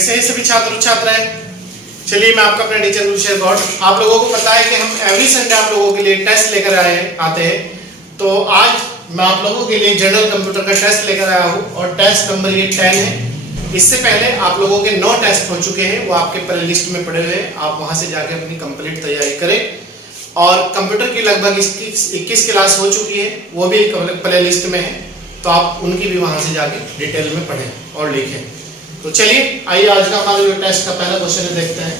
कैसे हैं सभी छात्र छात्राएं। चलिए मैं आपका अपना टीचर रुचि गौड़। आप लोगों को पता है कि हम एवरी संडे आप लोगों के लिए टेस्ट लेकर आते हैं। तो आज मैं आप लोगों के लिए जनरल कंप्यूटर का टेस्ट लेकर आया हूं और टेस्ट नंबर ये 10 है। इससे पहले आप लोगों के 9 टेस्ट हो चुके हैं, वो आपके प्ले लिस्ट में पड़े हुए हैं। आप वहां से जाके अपनी कंप्लीट तैयारी करें। और कंप्यूटर की लगभग 21 क्लास हो चुकी है, वो भी प्ले लिस्ट में है, तो आप उनकी भी वहां से जाके डिटेल में पढ़ें और लिखें। तो चलिए आइए आज का हमारा जो टेस्ट का पहला क्वेश्चन है देखते हैं।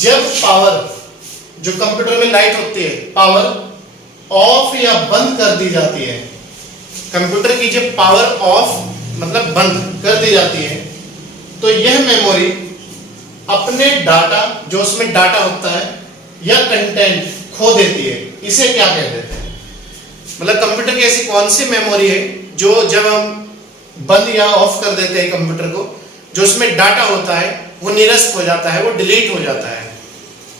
जब पावर, जो कंप्यूटर में लाइट होती है, पावर ऑफ या बंद कर दी जाती है, कंप्यूटर की जब पावर ऑफ मतलब बंद कर दी जाती है, तो यह मेमोरी अपने डाटा, जो उसमें डाटा होता है या कंटेंट खो देती है। इसे क्या कह देते हैं? मतलब कंप्यूटर की ऐसी कौन सी मेमोरी है जो जब हम बंद या ऑफ कर देते हैं कंप्यूटर को, जो उसमें डाटा होता है वो निरस्त हो जाता है, वो डिलीट हो जाता है,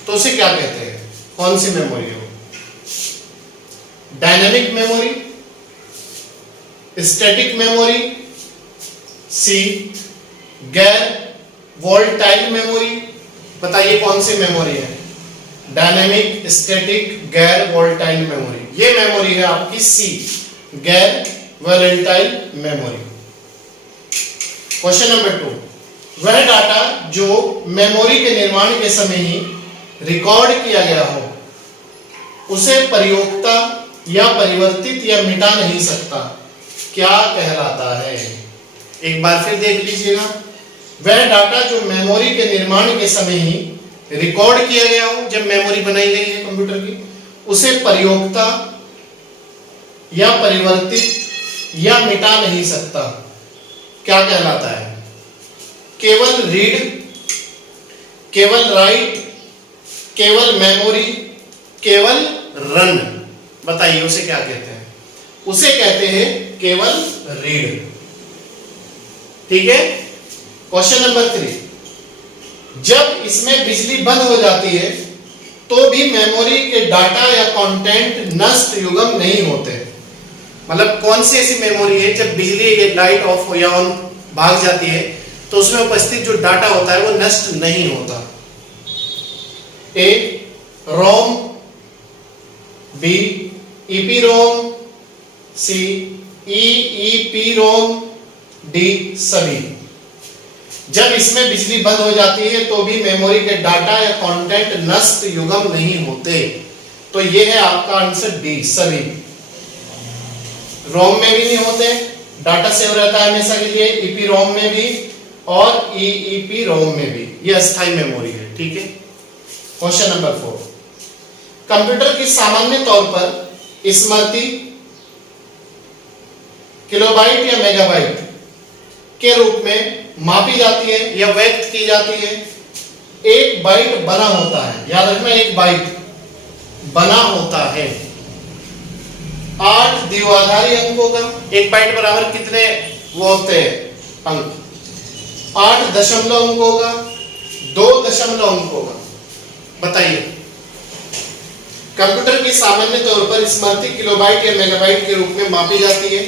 तो उसे क्या कहते हैं? कौन सी मेमोरी हो? डायनेमिक मेमोरी, स्टैटिक मेमोरी, सी गैर वोलेटाइल मेमोरी। बताइए कौन सी मेमोरी है? डायनेमिक, स्टैटिक, गैर वोलेटाइल मेमोरी। ये मेमोरी है आपकी सी, गैर वोलेटाइल मेमोरी। क्वेश्चन नंबर 2, वह डाटा जो मेमोरी के निर्माण के समय ही रिकॉर्ड किया गया हो, उसे प्रयोक्ता या परिवर्तित या मिटा नहीं सकता, क्या कहलाता है? एक बार फिर देख लीजिएगा। वह डाटा जो मेमोरी के निर्माण के समय ही रिकॉर्ड किया गया हो, जब मेमोरी बनाई गई है कंप्यूटर की, उसे प्रयोक्ता या परिवर्तित या मिटा नहीं सकता, क्या कहलाता है? केवल रीड, केवल राइट, केवल मेमोरी, केवल रन। बताइए उसे क्या कहते हैं? उसे कहते हैं केवल रीड। ठीक है। क्वेश्चन नंबर 3, जब इसमें बिजली बंद हो जाती है तो भी मेमोरी के डाटा या कंटेंट नष्ट युग्म नहीं होते। मतलब कौन सी ऐसी मेमोरी है जब बिजली लाइट ऑफ हो या ऑन भाग जाती है तो उसमें उपस्थित जो डाटा होता है वो नष्ट नहीं होता? ए रोम, बी ईपीरोम, सी ईईपीरोम, डी सभी। जब इसमें बिजली बंद हो जाती है तो भी मेमोरी के डाटा या कंटेंट नष्ट युग्म नहीं होते, तो ये है आपका आंसर डी सभी। रोम में भी नहीं होते, डाटा सेव रहता है हमेशा के लिए, ईपीरोम में भी और ईईपीरोम में भी। ये अस्थायी मेमोरी है। ठीक है। क्वेश्चन नंबर 4, कंप्यूटर की सामान्य तौर पर स्मृति किलोबाइट या मेगाबाइट के रूप में मापी जाती है या व्यक्त की जाती है। एक बाइट बना होता है, याद रखना, एक बाइट बना होता है 8 द्विआधारी अंकों का। एक बाइट बराबर कितने वो होते हैं अंक? 8 दशमलव अंकों का, 2 दशमलव अंकों का। बताइए, कंप्यूटर की सामान्य तौर पर स्मृति किलोबाइट या मेगाबाइट के रूप में मापी जाती है,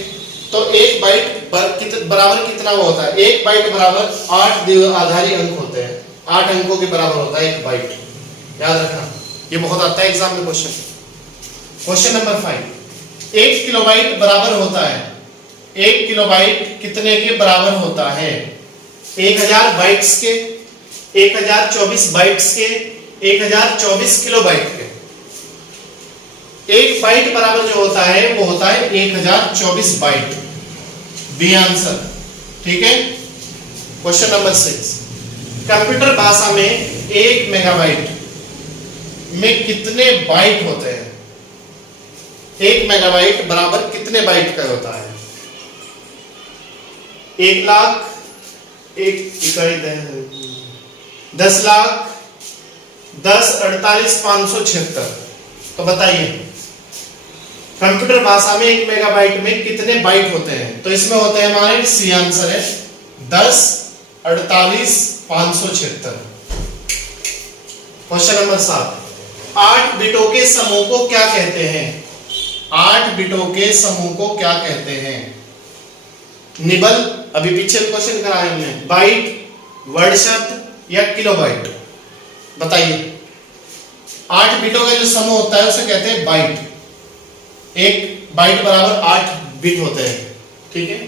तो एक बाइट बराबर कितना वो होता है? एक बाइट बराबर 8 द्विआधारी अंक होते हैं, 8 अंकों के बराबर होता है एक बाइट। याद रखना, ये बहुत आता है एग्जाम में क्वेश्चन। क्वेश्चन नंबर 5, 1 किलोबाइट बराबर होता है, 1 किलोबाइट कितने के बराबर होता है? 1000 बाइट्स के, 1024 बाइट्स के, 1024 किलोबाइट के। एक बाइट बराबर जो होता है वो होता है 1024 बाइट। B answer. ठीक है। क्वेश्चन नंबर 6, कंप्यूटर भाषा में 1 मेगाबाइट में कितने बाइट होते हैं? 1 मेगाबाइट बराबर कितने बाइट का होता है? 1 लाख, 1 इकाई 10 लाख, 10, 48, 576। तो बताइए कंप्यूटर भाषा में 1 मेगाबाइट में कितने बाइट होते हैं? तो इसमें होते हैं हमारे, सी आंसर है 10, 48, 576। क्वेश्चन नंबर 7, 8 बिटों के समूह को क्या कहते हैं? 8 बिटों के समूह को क्या कहते हैं? निबल, अभी पीछे क्वेश्चन कराया हमने, बाइट, वर्ड शब्द या किलोबाइट, बताइए। 8 बिटों का जो समूह होता है उसे कहते हैं बाइट। एक बाइट बराबर 8 बिट होते हैं, ठीक है।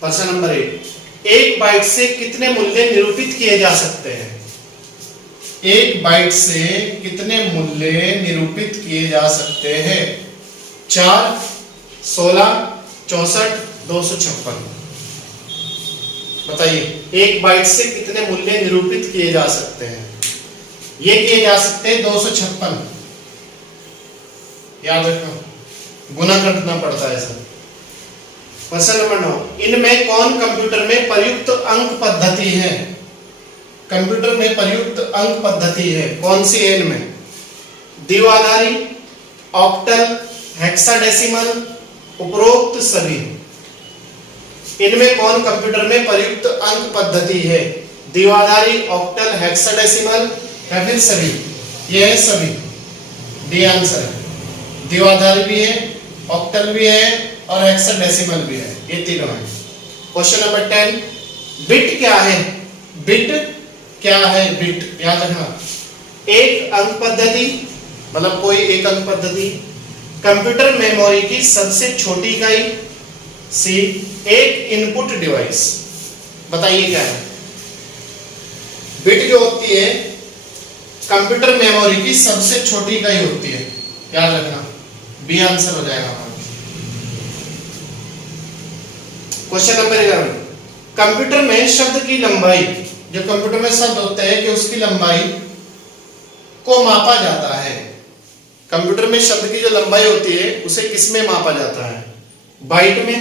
प्रश्न नंबर 1 बाइट से कितने मूल्य निरूपित किए जा सकते हैं? 1 बाइट से कितने मूल्य निरूपित किए जा सकते हैं? 4, 16, 64, 256, बताइए। 1 बाइट से कितने मूल्य निरूपित किए जा सकते हैं? ये किए जा सकते हैं 256, याद रखना, गुना करना पड़ता है सर। प्रश्न नंबर 9, इनमें कौन कंप्यूटर में प्रयुक्त अंक पद्धति है? कंप्यूटर में प्रयुक्त अंक पद्धति है, कौन सी है इनमें? द्विआधारी, ऑक्टल, हेक्साडेसिमल, उपरोक्त सभी। इनमें कौन कंप्यूटर में प्रयुक्त अंक पद्धति है? द्विआधारी, ऑक्टल, हेक्साडेसिमल या फिर सभी? ये है सभी, डी आंसर है। द्विआधारी भी है, ऑक्टल भी है और हेक्साडेसिमल भी है, ये तीनों है। क्वेश्चन नंबर 10, बिट क्या है? बिट क्या है? बिट याद रखना, एक अंक पद्धति, मतलब कोई एक अंक पद्धति, कंप्यूटर मेमोरी की सबसे छोटी इकाई, सी एक इनपुट डिवाइस। बताइए क्या है? बिट जो होती है कंप्यूटर मेमोरी की सबसे छोटी इकाई होती है, याद रखना, बी आंसर हो जाएगा हमारा। क्वेश्चन नंबर 11, कंप्यूटर में शब्द की लंबाई, जो कंप्यूटर में शब्द होते हैं कि उसकी लंबाई को मापा जाता है। कंप्यूटर में शब्द की जो लंबाई होती है उसे किसमें मापा जाता है? बाइट में,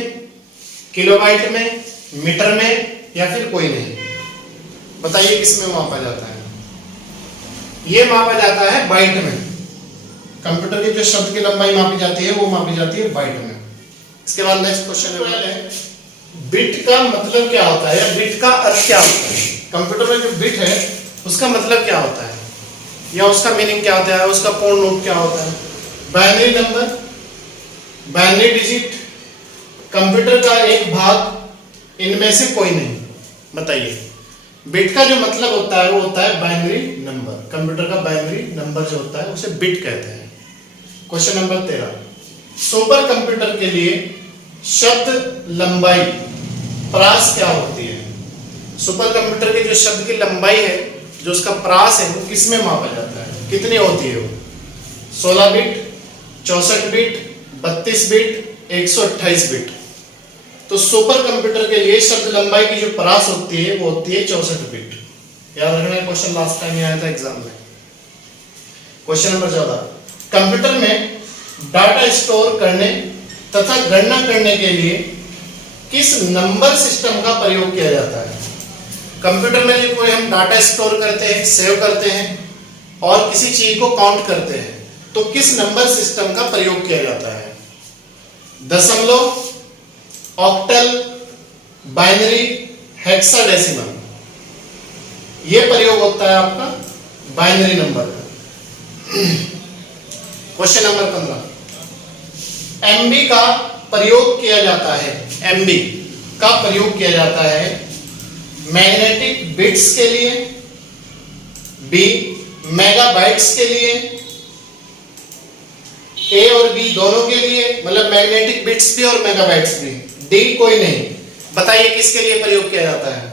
किलोबाइट में, मीटर में या फिर कोई नहीं? बताइए किसमें मापा जाता है? ये मापा जाता है बाइट में। कंप्यूटर के जो शब्द की लंबाई मापी जाती है वो मापी जाती है बाइट में। इसके बाद नेक्स्ट क्वेश्चन है, बिट का मतलब क्या होता है या बिट का अर्थ क्या होता है? कंप्यूटर में जो बिट है उसका मतलब क्या होता है या उसका मीनिंग क्या होता है, उसका पूर्ण रूप क्या होता है? Binary number, binary digit, computer का एक भाग, इनमें से कोई नहीं? बताइए। बिट का जो मतलब होता है वो होता है बाइनरी नंबर। कंप्यूटर का बाइनरी नंबर जो होता है उसे बिट कहते हैं। क्वेश्चन नंबर 13, सुपर कंप्यूटर के लिए शब्द लंबाई प्रास क्या होती है? सुपर कंप्यूटर के जो शब्द की लंबाई है, जो उसका प्रास है, वो किसमें मापा जाता है? कितनी होती है वो? 16 बिट, 64 बिट, 32 बिट, 128 बिट। तो सुपर कंप्यूटर के लिए शब्द लंबाई की जो प्रास होती है वो होती है 64 बिट। याद रखना, क्वेश्चन लास्ट टाइम आया था एग्जाम में। क्वेश्चन नंबर 14, कंप्यूटर में डाटा स्टोर करने तथा गणना करने के लिए किस नंबर सिस्टम का प्रयोग किया जाता है? कंप्यूटर में जो कोई हम डाटा स्टोर करते हैं, सेव करते हैं और किसी चीज को काउंट करते हैं, तो किस नंबर सिस्टम का प्रयोग किया जाता है? दशमलव, ऑक्टल, बाइनरी, हेक्साडेसिमल। ये प्रयोग होता है आपका बाइनरी नंबर का। क्वेश्चन नंबर 15, एमबी का प्रयोग किया जाता है, एमबी का प्रयोग किया जाता है मैग्नेटिक बिट्स के लिए, बी मेगाबाइट्स के लिए, ए और बी दोनों के लिए, मतलब मैग्नेटिक बिट्स भी और मेगाबाइट्स भी, डी कोई नहीं। बताइए किसके लिए प्रयोग किया जाता है?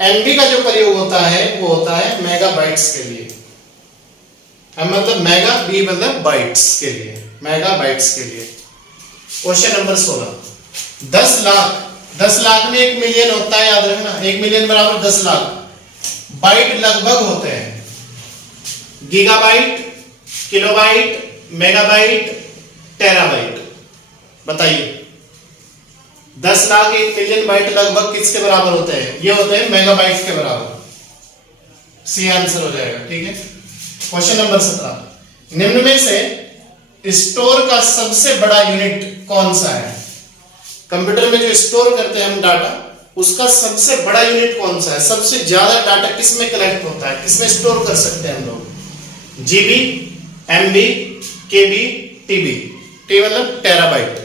एमबी का जो प्रयोग होता है वो होता है मेगाबाइट्स के लिए, मतलब मेगा, बी मतलब बाइट्स के लिए, मेगाबाइट्स के लिए। क्वेश्चन नंबर 16, 10 लाख, 10 लाख में 1 मिलियन होता है, याद रखना, 1 मिलियन बराबर 10 लाख बाइट लगभग होते हैं। Gigabyte, kilobyte, megabyte, terabyte. बताइए 10 लाख 1 मिलियन बाइट लगभग किसके बराबर होते हैं? ये होते हैं मेगाबाइट के बराबर। सी आंसर हो जाएगा, ठीक है। क्वेश्चन नंबर 17, निम्न में से स्टोर का सबसे बड़ा यूनिट कौन सा है? कंप्यूटर में जो स्टोर करते हैं हम डाटा, उसका सबसे बड़ा यूनिट कौन सा है? सबसे ज्यादा डाटा किसमें कलेक्ट होता है, किसमें स्टोर कर सकते हैं हम लोग? जीबी, एमबी, केबी, टीबी। टी मतलब टेराबाइट।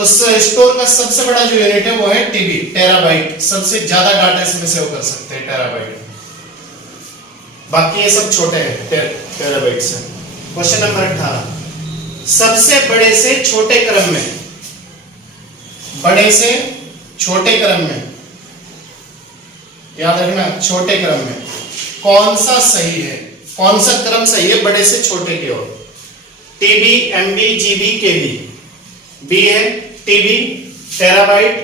तो स्टोर का सबसे बड़ा जो यूनिट है वो है टीबी, टेराबाइट। सबसे ज्यादा डाटा इसमें सेव कर सकते हैं टेराबाइट। बाकी ये सब छोटे हैं टेराबाइट से। क्वेश्चन नंबर 18, सबसे बड़े से छोटे क्रम में, बड़े से छोटे क्रम में, याद रखना छोटे क्रम में कौन सा सही है, कौन सा क्रम सही है बड़े से छोटे की ओर। TB, MB, GB, KB. B है TB terabyte,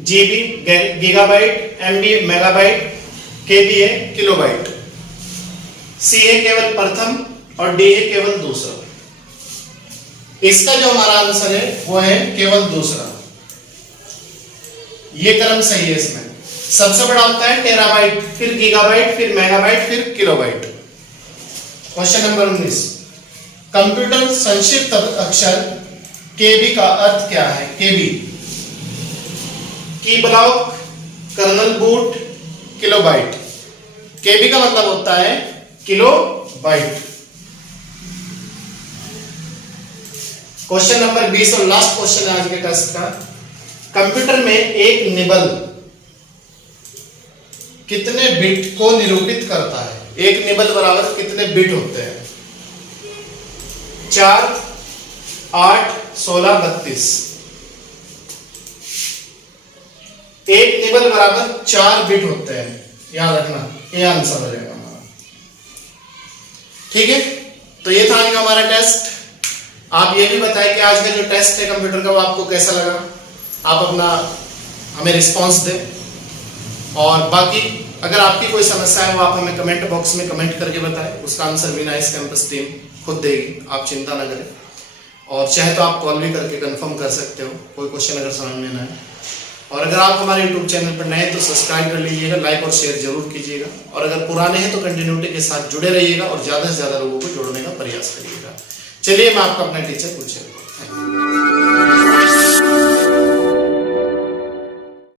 GB gigabyte, MB megabyte, KB है किलोबाइट। सी है केवल प्रथम और डी है केवल दूसरा। इसका जो हमारा आंसर है वो है केवल दूसरा। ये क्रम सही है। इसमें सबसे बड़ा होता है टेराबाइट, फिर गीगाबाइट, फिर मेगाबाइट, फिर किलोबाइट। क्वेश्चन नंबर 19, कंप्यूटर संक्षिप्त अक्षर केबी का अर्थ क्या है। केबी की ब्लॉक, कर्नल बूट, किलोबाइट। केबी का मतलब होता है किलोबाइट। क्वेश्चन नंबर 20 और लास्ट क्वेश्चन है आज के टेस्ट का। कंप्यूटर में एक निबल कितने बिट को निरूपित करता है। एक निबल बराबर कितने बिट होते हैं। 4, 8, 16, 32। एक निबल बराबर 4 बिट होते हैं, याद रखना। ये आंसर हो जाएगा हमारा। ठीक है, तो ये था आज का हमारा टेस्ट। आप ये भी बताएं कि आज का जो टेस्ट है कंप्यूटर का वो आपको कैसा लगा। आप अपना हमें रिस्पांस दें, और बाकी अगर आपकी कोई समस्या है वो आप हमें कमेंट बॉक्स में कमेंट करके बताएं। उसका आंसर भी नाइस कैंपस टीम खुद देगी, आप चिंता ना करें। और चाहे तो आप कॉल भी करके कंफर्म कर सकते हो कोई क्वेश्चन अगर समझ में ना आए। और अगर आप हमारे यूट्यूब चैनल पर नए हैं तो सब्सक्राइब कर लीजिएगा, लाइक और शेयर जरूर कीजिएगा। और अगर पुराने हैं तो कंटिन्यूटी के साथ जुड़े रहिएगा और ज़्यादा से ज़्यादा लोगों को जोड़ने का प्रयास करिएगा। चलिए मैं आपका अपना टीचर पूछे।